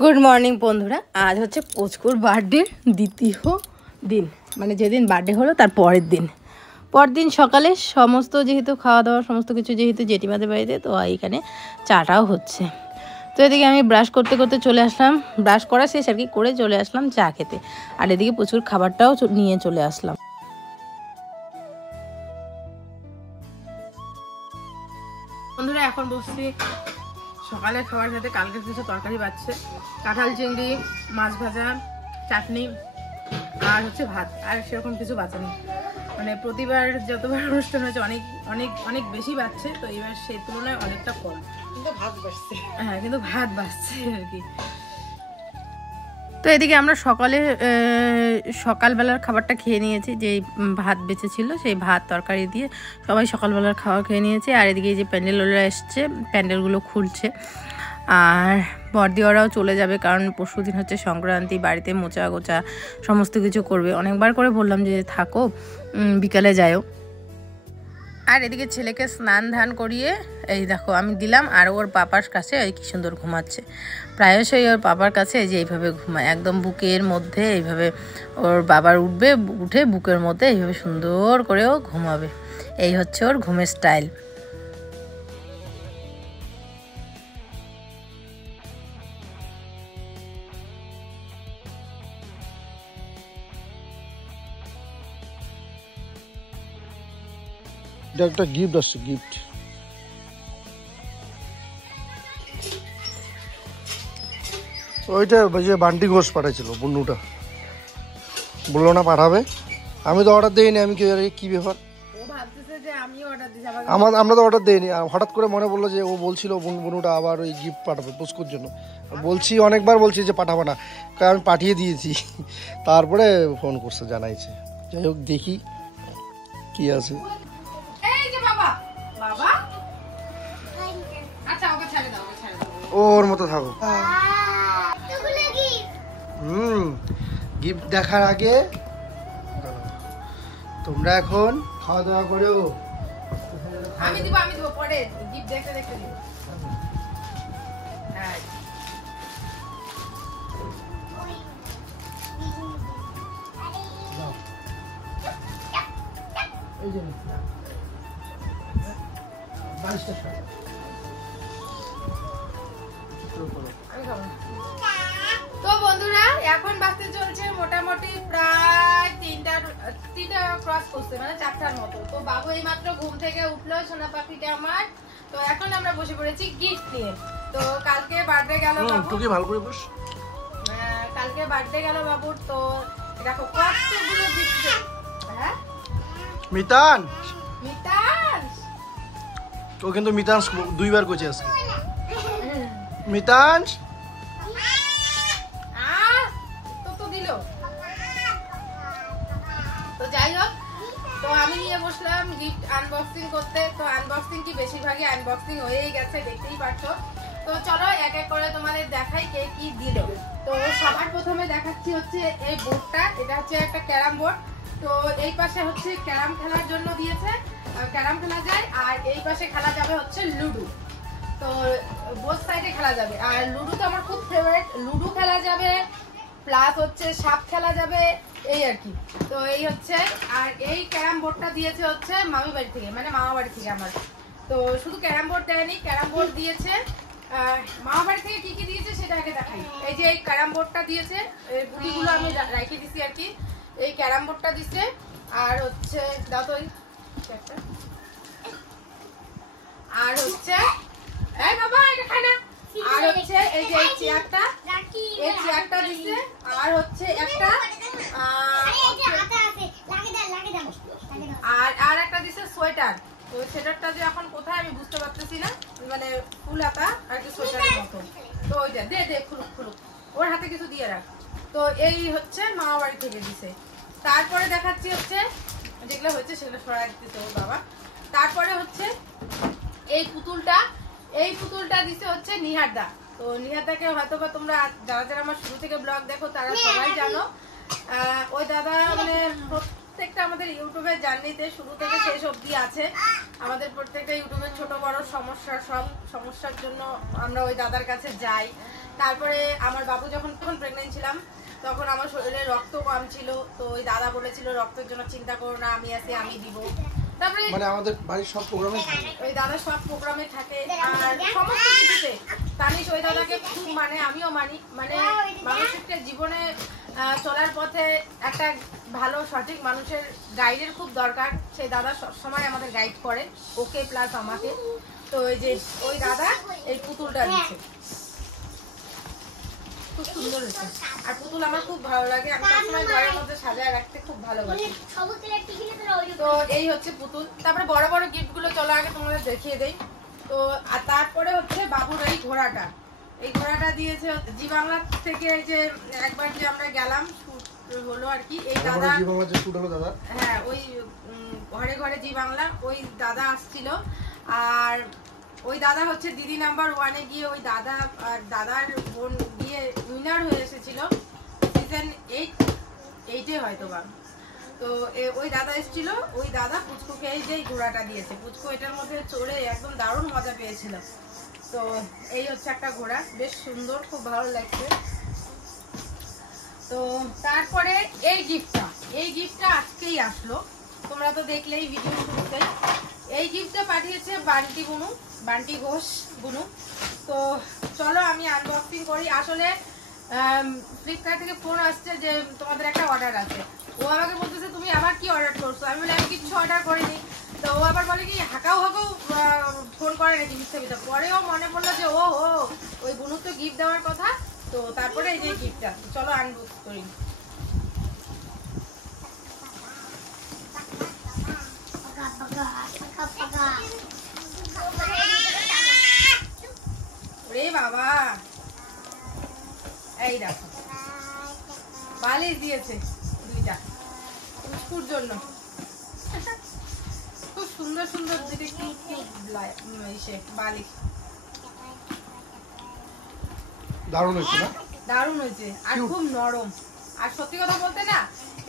Good morning বন্ধুরা। আজ হচ্ছে পুচকুর বার্থডের দ্বিতীয় দিন, মানে যেদিন বার্থডে হলো তার পরদিন সকালে সমস্ত যেহেতু খাওয়া দাওয়া সমস্ত কিছু যেহেতু জেঠিমাদের বাড়িতে, তো এইখানে চাটাও হচ্ছে। তো এদিকে আমি ব্রাশ করতে করতে চলে আসলাম, ব্রাশ করা শেষ আর কি করে চলে আসলাম চা খেতে। আর এদিকে পুচকুর খাবারটাও নিয়ে চলে আসলাম। বন্ধুরা এখন বসছি সকালের খাবার খেতে। কালকে কিছু তরকারি বাচ্ছে, কাঁঠাল চিংড়ি, মাছ ভাজা, চাটনি আর হচ্ছে ভাত, আর সেরকম কিছু বাঁচেনি। মানে প্রতিবার যতবার অনুষ্ঠান হয়েছে অনেক অনেক অনেক বেশি বাচ্ছে, তো এবার সেই তুলনায় অনেকটা কম, কিন্তু ভাত বাঁচছে। হ্যাঁ, কিন্তু ভাত বাঁচছে আর কি। তো এদিকে আমরা সকালবেলার খাবারটা খেয়ে নিয়েছি, যেই ভাত বেঁচেছিল সেই ভাত তরকারি দিয়ে সবাই সকালবেলার খাবার খেয়ে নিয়েছে। আর এদিকে এই যে প্যান্ডেলওয়ালা এসছে, প্যান্ডেলগুলো খুলছে। আর বড়দিওরাও চলে যাবে, কারণ পরশুদিন হচ্ছে সংক্রান্তি, বাড়িতে মোচা গোচা সমস্ত কিছু করবে। অনেকবার করে বললাম যে থাকো, বিকালে যাও। আর এদিকে ছেলেকে স্নান ধান করিয়ে এই দেখো আমি দিলাম, আর ওর পাপার কাছে এই কি সুন্দর ঘুমাচ্ছে। প্রায়শই ওর পাপার কাছে এই যে এইভাবে ঘুমায়, একদম বুকের মধ্যে এইভাবে ওর বাবার উঠে বুকের মধ্যে এইভাবে সুন্দর করেও ঘুমাবে। এই হচ্ছে ওর ঘুমের স্টাইল। এটা একটা গিফট আসছে, গিফট। ওইটা যে বান্টি ঘোষ পাঠাইছিল, বন্ধুটা বললো না পাঠাবে, আমি তো অর্ডার দিইনি। আমি কি ব্যাপার, আমরা তো অর্ডার দিইনি। হঠাৎ করে মনে পড়লো যে ও বলছিল বন্ধুটা আবার ওই গিফট পাঠাবে পুচকুর জন্য। বলছি অনেকবার বলছি যে পাঠাবো না, আমি পাঠিয়ে দিয়েছি। তারপরে ফোন করছে, জানাইছে। যাই হোক, দেখি কি আছে। ওর মতো থাকো। গিফট দেখার আগে তোমরা এখন খাওয়া দাওয়া করো। আমি দিব পরে গিফট দেখতে দেখতে দিব। হ্যাঁ, এই যে 22টা টাকা। তো বন্ধুরা এখন বাজতে চলছে মোটামুটি প্রায় তিনটা ক্রস করছে, মানে 4টার মতো। তো বাবু এই মাত্র ঘুম থেকে উঠলো, সোনা পাখিটা আমার। তো এখন আমরা বসে পড়েছি গিফট নিয়ে। তো কালকে বার্থডে গেল বাবু, তুই ভালো করে বস। কালকে বার্থডে গেল বাবুর। তো দেখো কতগুলো গিফট। হ্যাঁ, মিতান তো কিন্তু মিতাংশ 2বার কইছে আজকে। মিতাংশ তো দিল। তো যাই হোক, তো আমি নিয়ে বসলাম গিফট আনবক্সিং করতে। তো আনবক্সিং কি বেশিরভাগই আনবক্সিং হয়েই গেছে, দেখতেই পাচ্ছ। তো চলো এক এক করে তোমাদের দেখাই কে কি দিল। তো সবার প্রথমে দেখাচ্ছি হচ্ছে এই বোর্ডটা। এটা হচ্ছে একটা ক্যারাম বোর্ড। তো এই পাশে হচ্ছে ক্যারাম খেলার জন্য দিয়েছে, ক্যারাম খেলা যায়। আর এই পাশে খেলা যাবে হচ্ছে লুডো। তো বোথ সাইডে খেলা যাবে। আর লুডো তো আমার খুব ফেভারিট, লুডো খেলা যাবে, প্লাস হচ্ছে সাপ খেলা যাবে, এই আর কি। তো এই হচ্ছে, আর এই ক্যারাম বোর্ডটা দিয়েছে হচ্ছে মামি বাড়ি থেকে, মানে মামা বাড়ি থেকে আমার। তো শুধু ক্যারাম বোর্ড দেয়নি, ক্যারাম বোর্ড দিয়েছে। মামা বাড়ি থেকে কি কি দিয়েছে সেটা আগে দেখাই। এই যে এই ক্যারাম বোর্ডটা দিয়েছে, এই গুটিগুলো আমি রেখে দিছি আর কি। এই ক্যারাম বোর্ডটা দিছে। আর হচ্ছে দাও তো একটা, আর হচ্ছে এই বাবা এটা খায় না। আর হচ্ছে এই যে এই চেয়ারটা দিছে। আর হচ্ছে একটা আর একটা দিছে সোয়েটার। তো সোয়েটারটা যে এখন কোথায় আমি বুঝতে পারতেছি না, মানে ফুল হাতা আর কি সোয়েটারের মতো। তো ওইটা দে খুলুক, ওর হাতে কিছু দিয়ে রাখ। তো এই হচ্ছে মামা বাড়ি থেকে দিছে। তারপরে দেখাচ্ছি হচ্ছে যেগুলো হচ্ছে সেগুলো সরাই দিতে ওর বাবা। তারপরে হচ্ছে এই পুতুলটা দিছে হচ্ছে নিহারদা। তো নিহারদাকে হয়তো বা তোমরা যারা আমার শুরু থেকে ব্লগ দেখো তারা সবাই জানো। ওই দাদা মানে প্রত্যেকটা আমাদের ইউটিউবের জার্নিতে শুরু থেকে শেষ অবধি আছে। আমাদের প্রত্যেকটা ইউটিউবের ছোট বড় সমস্যার জন্য আমরা ওই দাদার কাছে যাই, তারপরে আমার বাবু যখন প্রেগনেন্ট ছিলাম তখন আমার শরীরে রক্ত কম ছিল, তো ওই দাদা বলেছিল রক্তের জন্য চিন্তা করো না, আমি আছি, আমি দিব। তারপরে মানে আমাদের বাড়ির সব প্রোগ্রামে ওই দাদা সব প্রোগ্রামে থাকে আর সমস্ত কিছুতে তানিশ ওই দাদাকে খুব মানে, আমিও মানি। মানে মানুষের জীবনে চলার পথে একটা ভালো সঠিক মানুষের গাইডের খুব দরকার। সেই দাদা সবসময় আমাদের গাইড করে, ওকে প্লাস আমাকে। তো ওই যে ওই দাদা এই পুতুলটা দিচ্ছে, খুব সুন্দর হয়েছে। আর পুতুল আমার খুব ভালো লাগে, আমি সবসময় ঘরের মধ্যে সাজায় রাখতে খুব ভালোবাসি। তো এই হচ্ছে পুতুল। তারপরে বড় বড় গিফট গুলো চলো আগে তোমাদের দেখিয়ে দেই। তো আর তারপরে হচ্ছে বাবুর এই ঘোড়াটা, এই ঘোড়াটা দিয়েছে জি বাংলা থেকে। এই যে একবার যে আমরা গেলাম শুট হলো আর কি, এই দাদা জি বাংলা যে শুট হলো দাদা, হ্যাঁ ওই ঘরে ঘরে জি বাংলা ওই দাদা আসছিল। আর ওই দাদা হচ্ছে দিদি নাম্বার 1-এ গিয়ে ওই দাদা আর দাদার বোন গিয়ে উইনার হয়ে এসেছিল সিজন 8-এ হয়তো বা। তো ওই দাদা এসেছিল, ওই দাদা পুচকুকে এই যে ঘোড়াটা দিয়েছে। পুচকু এটার মধ্যে চড়ে একদম দারুণ মজা পেয়েছিল। তো এই হচ্ছে একটা ঘোড়া, বেশ সুন্দর, খুব ভালো লাগছে। তো তারপরে এই গিফটটা আজকেই আসলো, তোমরা তো দেখলেই ভিডিও শুরুতে। এই গিফটটা পাঠিয়েছে বান্টি ঘোষ বুনু। তো চলো আমি আনবক্সিং করি। আসলে ফ্লিপকার্ট থেকে ফোন আসছে যে তোমাদের একটা অর্ডার আছে। ও আমাকে বলতেছে তুমি আবার কি অর্ডার করছো, আমি বলি আমি কিছু অর্ডার করিনি। তো ও আবার বলে কি হাঁকাও ফোন করে নাকি মিথ্যে মিথ্যে। পরেও মনে পড়লো যে ও ওই বুনুর তো গিফট দেওয়ার কথা। তো তারপরে এই যে গিফটটা, চলো আনবক্স করি। রে বাবা, এই দেখো বালিশ দিয়েছে 2টা পুচকুর জন্য। খুব সুন্দর সুন্দর দুটো কিউট বালিশ, দারুণ হয়েছে না? দারুণ হয়েছে আর খুব নরম। আর সত্যি কথা বলতে না,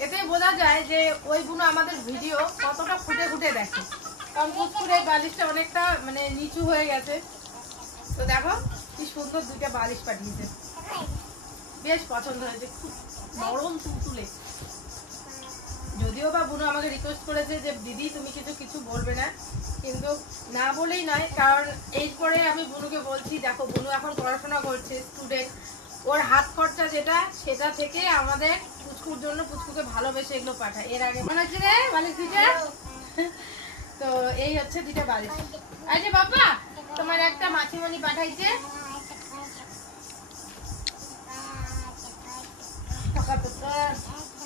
এতে বোঝা যায় যে ওই বুনো আমাদের ভিডিও কতটা খুঁটে খুঁটে দেখে। কারণ পুচকুর এই বালিশটা অনেকটা মানে নিচু হয়ে গেছে। তো দেখো কি সুন্দর 2টা বালিশ পাঠিয়েছে, বেশ পছন্দ হয়েছে, খুব নরম তুলতুলে। যদিও বা বুনু আমাকে রিকোয়েস্ট করেছে যে দিদি তুমি কিছু বলবে না, কিন্তু না বলেই নয়। কারণ এরপরে আমি বুনুকে বলছি দেখো বুনু এখন পড়াশোনা করছে, স্টুডেন্ট, ওর হাত খরচা যেটা সেটা থেকে আমাদের পুচকুর জন্য পুচকুকে ভালোবেসে এগুলো পাঠায়। এর আগে মনে হচ্ছে রে বালিশ 2টা। তো এই হচ্ছে 2টা বালিশ। আর যে বাবা তোমার একটা মাছিমণি পাঠাইছে,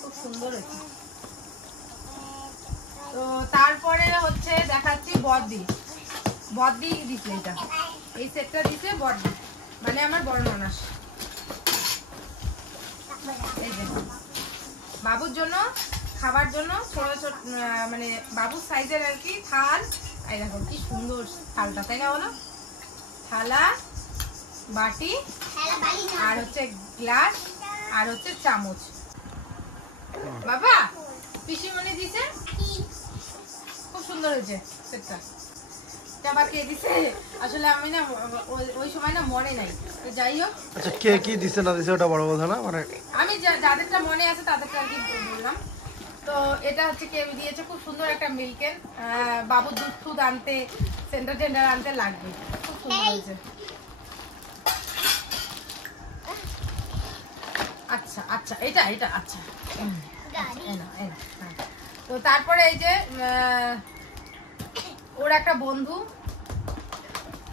খুব সুন্দর হয়েছে। তো তারপরে হচ্ছে দেখাচ্ছি বদ্দি দিচ্ছে, এটা এই সেটটা দিচ্ছে বদ্দি, মানে আমার বড় ননাস। এই যে বাবুর জন্য খাবার জন্য ছোট ছোট মানে বাবুর সাইজের আর কি থাল। এই দেখো কি সুন্দর থালটা, তাই না বলো? থালা, বাটি, আর হচ্ছে গ্লাস, আর হচ্ছে চামচ। বাবা পিসিমণি দিছে, খুব সুন্দর হয়েছে সেটটা। আবার কে দিছে আসলে আমি না ওই সময় না মনে নাই। যাই হোক, আচ্ছা কে কি দিছে না দিছে ওটা বড় কথা না, মানে আমি যাদেরটা মনে আছে তাদেরটা আর কি বললাম। তো এটা হচ্ছে কে দিয়েছে, খুব সুন্দর একটা মিল্কেন। বাবুর দুধ আনতে সেন্টার আনতে লাগবে, খুব সুন্দর হয়েছে। আচ্ছা আচ্ছা এটা আচ্ছা। তো তারপরে এই যে ওর একটা বন্ধু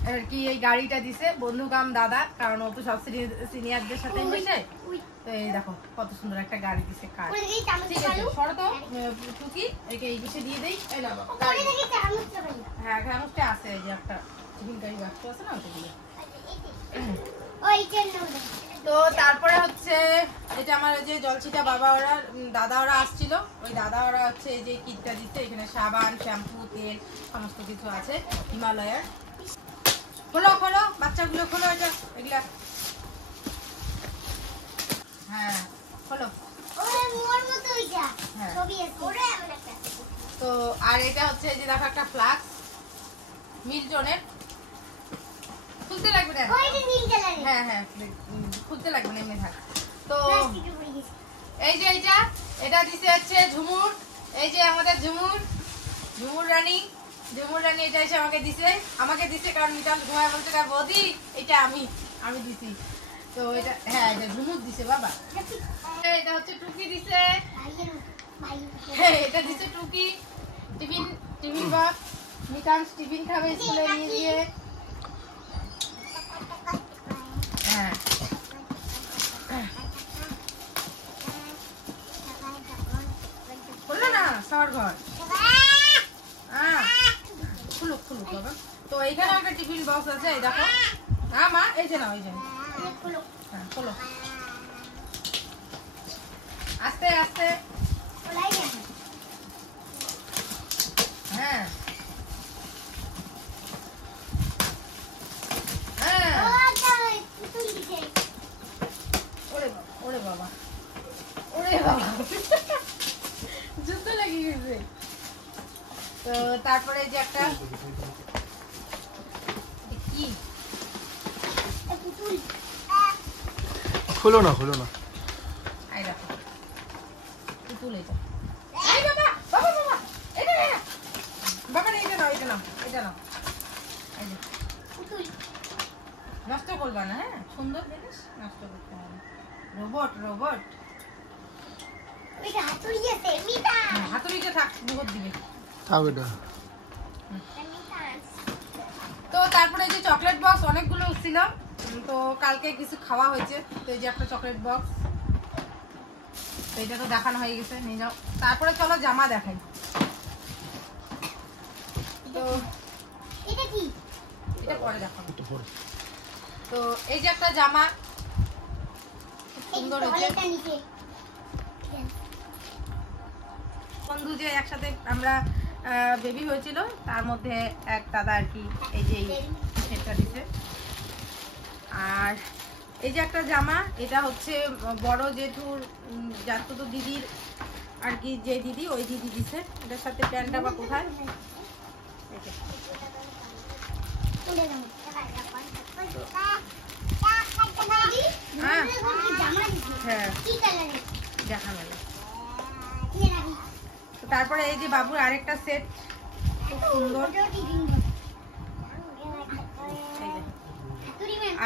আর কি এই গাড়িটা দিছে, বন্ধু কাম দাদা, কারণ ও তো সব সিনিয়রদের সাথে মিশে। তো এই দেখো কত সুন্দর একটা গাড়ি দিছে কার। ঠিক আছে সরো তো টুকি, একে এই দিকে দিয়ে দেই। এই নাও হ্যাঁ চামচটা আছে, এই যে একটা টিফিন গাড়ি বাক্স আছে না ওটা দিয়ে। তো তারপরে হচ্ছে এটা আমার যে জলছিটা বাবা ওরা দাদা ওরা আসছিল, ওই দাদা ওরা হচ্ছে এই যে কিটটা দিচ্ছে। এখানে সাবান, শ্যাম্পু, তেল সমস্ত কিছু আছে হিমালয়ের। খোলো বাচ্চাগুলো খোলো, এটা এগুলা হ্যাঁ খোলো। তো আর এটা হচ্ছে যে দেখো একটা ফ্লাক্স মিল্টনের, খুলতে লাগবে না। হ্যাঁ খুলতে লাগবে না, এমনি থাক। তো এই যে এটা দিছে হচ্ছে ঝুমুর। এই যে আমাদের ঝুমুর রানী এটা এসে আমাকে দিছে কারণ মিতাম ঘুমায় বলছে বৌদি এটা আমি দিছি। তো এটা হ্যাঁ এটা ঝুমুর দিছে বাবা। এটা হচ্ছে টুকি দিছে, এটা দিছে টুকি টিফিন বক্স। মিতাম টিফিন খাবে স্কুলে নিয়ে গিয়ে। হ্যাঁ খুললো না সবার ঘর, খুলুক বাবা। তো এইখানে একটা টিফিন বক্স আছে, এই দেখো। হ্যাঁ মা এই যে নাও, এই যে হ্যাঁ খোলো আস্তে আস্তে। হ্যাঁ ওরে বাবা যুদ্ধ লেগে গেছে। তো তারপরে যে একটা কি খুলো না এই দেখো পুতুল। এটা বাবা এটা নাও এটা নাও। এই যে পুতুল নষ্ট করবা না, হ্যাঁ সুন্দর জিনিস নষ্ট করতে হবে। রোবট হাতুড়িটা থাক, বহুত দিবে। তো তারপরে যে চকলেট বক্স অনেকগুলো ছিল, তো কালকে কিছু খাওয়া হয়েছে। তো এই যে একটা চকলেট বক্স, তো এটা তো দেখানো হয়ে গেছে, নিয়ে যাও। তারপরে চলো জামা দেখাই। তো এটা কি, এটা পরে দেখাবো। তো এই যে একটা জামা সুন্দর হয়েছে। বন্ধু যে একসাথে আমরা বেবি হয়েছিল, তার মধ্যে এক দাদা আর কি এই যে সেটটা দিছে। আর এই যে একটা জামা, এটা হচ্ছে বড় জেঠুর জাতো দিদির আর কি, যে দিদি ওই দিদি দিছে। এটার সাথে প্যান্টটা বা কোথায়, তারপরে এই যে বাবুর আরেকটা সেট খুব সুন্দর।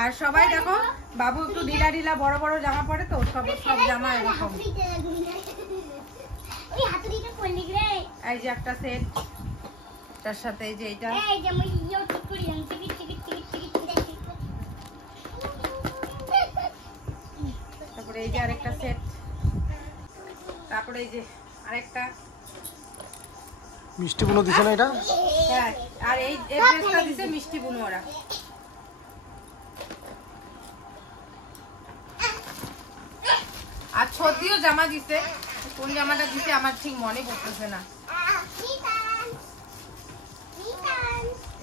আর সবাই দেখো বাবু একটু ঢিলা বড় বড় জামা পরে, তো সব জামা এরকম। এই যে একটা সেট, তার সাথে এই যে এটা। তারপরে এই যে আরেকটা সেট, তারপরে এই যে আরেকটা মিষ্টি বুনো দিছে না এটা। হ্যাঁ আর এই ড্রেসটা দিছে মিষ্টি বুনো ওরা। আর ছদিও জামা দিছে, কোন জামাটা দিছে আমার ঠিক মনে পড়তেছে না।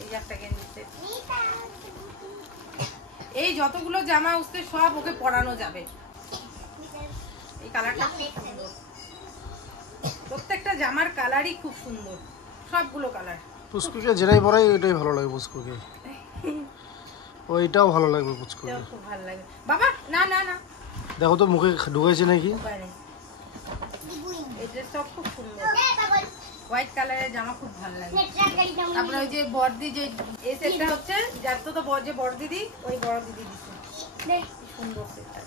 এই একটা গেঞ্জি সেট। এই যতগুলো জামা উঠছে সব ওকে পরানো যাবে। এই কালারটা খুব সুন্দর, প্রত্যেকটা জামার কালারই খুব সুন্দর, সবগুলো কালার। পুষ্কুকে যেটাই পরাই ওইটাই ভালো লাগে পুষ্কুকে, ওইটাও ভালো লাগবে পুষ্কুকে, খুব ভালো লাগে। বাবা না না না দেখো তো মুখে ঢুকাইছে নাকি। এই ড্রেসটা খুব সুন্দর, হোয়াইট কালারের জামা খুব ভালো লাগে। তারপরে ওই যে বড়দি, যে এই সেটটা হচ্ছে যার তো যে বড় দিদি, ওই বড় দিদি দিচ্ছে সুন্দর সেটটা।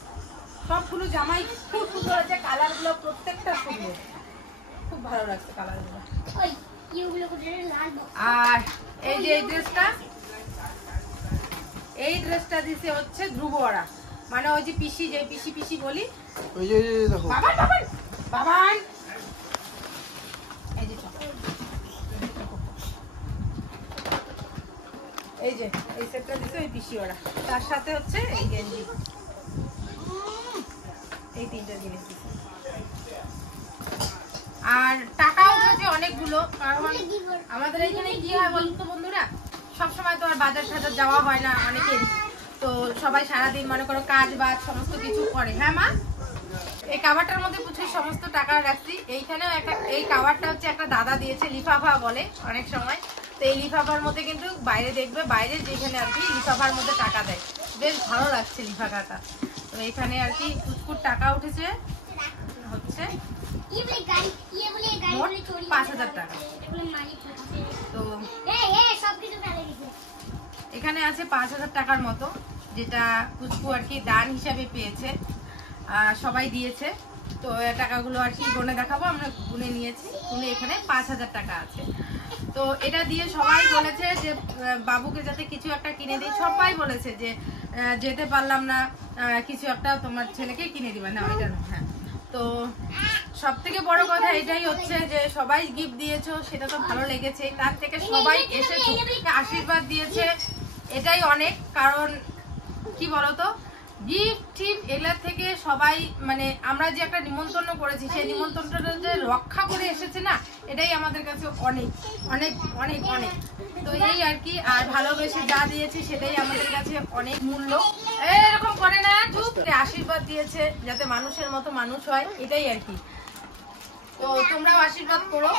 সবগুলো জামাই খুব সুন্দর আছে, কালারগুলো প্রত্যেকটা সুন্দর, খুব ভালো লাগছে কালারগুলো। আর এই যে এই ড্রেসটা দিছে হচ্ছে ধ্রুব ওরা, মানে ওই যে পিসি, যে পিসি বলি, ওই যে দেখো বাবান এই যে এই সেটটা দিছে ওই পিসি ওরা, তার সাথে হচ্ছে এই গেঞ্জি, এই তিনটা জিনিস দিছে। আর টাকাও দিয়েছে অনেকগুলো, কারণ আমাদের এখানে কি হয় বলুন তো বন্ধুরা, সবসময় তো আর বাজার টাজার যাওয়া হয় না অনেকেরই, তো সবাই সারাদিন মনে করো কাজ বাজ সমস্ত কিছু করে। হ্যাঁ মা, এই কাভারটার মধ্যে প্রচুর সমস্ত টাকা রাখছি। এইখানেও একটা, এই কাভারটা হচ্ছে একটা দাদা দিয়েছে, লিফাফা বলে অনেক সময়। তো এই লিফাফার মধ্যে কিন্তু বাইরে দেখবে, বাইরে যেখানে আর কি লিফাফার মধ্যে টাকা দেয়, বেশ ভালো লাগছে লিফাফাটা। তো এখানে আর কি পুচকুর টাকা উঠেছে হচ্ছে মোট 5,000 টাকা। তো এখানে আছে 5,000 টাকার মতো, যেটা পুচকু আর কি দান হিসাবে পেয়েছে, সবাই দিয়েছে। তো টাকাগুলো আর কি গুনে দেখাবো, আমরা গুনে নিয়েছি, গুনে এখানে 5,000 টাকা আছে। তো এটা দিয়ে সবাই বলেছে যে বাবুকে যাতে কিছু একটা কিনে দিই, সবাই বলেছে যে যেতে পারলাম না, কিছু একটা তোমার ছেলেকে কিনে দিবা না, ওইটা হ্যাঁ। তো সব থেকে বড় কথা এটাই হচ্ছে যে সবাই গিফট দিয়েছো, সেটা তো ভালো লেগেছে, তার থেকে সবাই এসেছে আশীর্বাদ দিয়েছে, এটাই অনেক। কারণ কি বলতো, গিফট টিপ এগুলোর থেকে সবাই মানে আমরা যে একটা নিমন্ত্রণ করেছি, সেই নিমন্ত্রণটা যে রক্ষা করে এসেছে না, এটাই আমাদের কাছে অনেক অনেক অনেক অনেক। তো এই আর কি, আর ভালোবেসে যা দিয়েছে সেটাই আমাদের কাছে অনেক মূল্য। এরকম করে না, চুপ, আশীর্বাদ দিয়েছে যাতে মানুষের মতো মানুষ হয়, এটাই আর কি। তো তোমরাও আশীর্বাদ করো,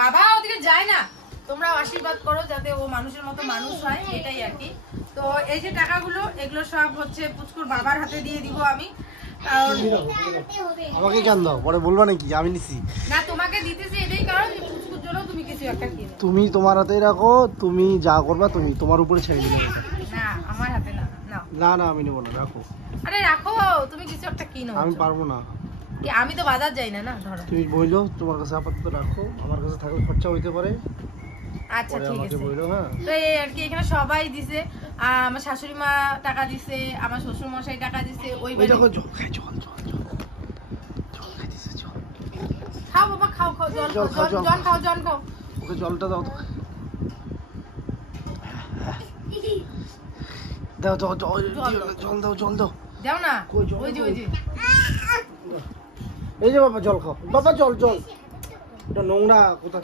বাবা ওদিকে যায় না, তোমরাও আশীর্বাদ করো যাতে ও মানুষের মতো মানুষ হয়, এটাই আর কি। তো এই যে টাকাগুলো, এগুলো সব হচ্ছে পুচকুর বাবার হাতে দিয়ে দিব আমি। আমাকে কেন দাও, পরে বলবা নাকি আমি নিছি? না, তোমাকে দিতেছি এটাই কারণ পুচকুর জন্য তুমি কিছু একটা কিনো। তুমি তোমার হাতেই রাখো, তুমি যা করবা তুমি তোমার উপরে ছেড়ে দিবে। না, আমার হাতে না, নাও। না না আমি নেবো না, রাখো। আরে রাখো, তুমি কিছু একটা কিনো। আমি পারবো না, আমি তো বাজার যাই না, না ধরো। তুমি বইলো তোমার কাছে আপাতত রাখো, আমার কাছে থাকলে খরচা হইতে পারে। আচ্ছা ঠিক আছে। হ্যাঁ, তো এই আর কি, এখানে সবাই দিছে, আমার শাশুড়ি মা টাকা দিছে, আমার শ্বশুর মশাই টাকা দিছে, ওই বাড়ি জল খাই, জল জল জল জল খাইতেছে, জল খাও বাবা, খাও খাও, জল জল খাও, খাও, জল খাও, জল খাও। ওকে জলটা দাও তো, দাও দাও জল দাও, জল দাও, দাও না, কই জল, ওই যে ওই যে এই যে বাবা জল খাও, বাবা জল জল, এটা নোংরা কোথা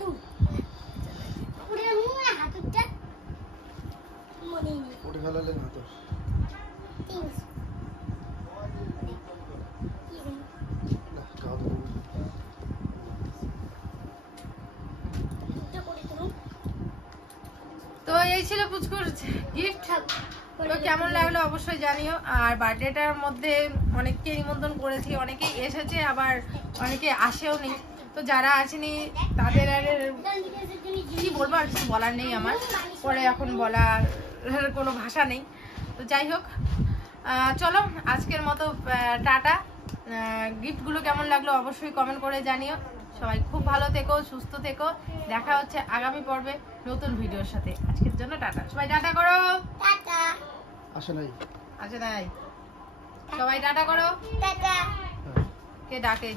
উঠে ফেলালে না তো। তো এই ছিল পুচকুর গিফট। তো কেমন লাগলো অবশ্যই জানিও। আর বার্থডেটার মধ্যে অনেককে নিমন্ত্রণ করেছি, অনেকেই এসেছে, আবার অনেকে আসেও নি। তো যারা আসেনি তাদের আর কি বলবো, আর কিছু বলার নেই আমার, পরে এখন বলার কোনো ভাষা নেই। তো যাই হোক, চলো আজকের মতো টাটা। গিফটগুলো কেমন লাগলো অবশ্যই কমেন্ট করে জানিও। সবাই খুব ভালো থেকো, সুস্থ থেকো, দেখা হচ্ছে আগামী পর্বে নতুন ভিডিওর সাথে। আজকের জন্য টাটা, সবাই টাটা করো। টাটা আসে নাই, আসে নাই, সবাই টাটা করো। টাটা। কে ডাকে?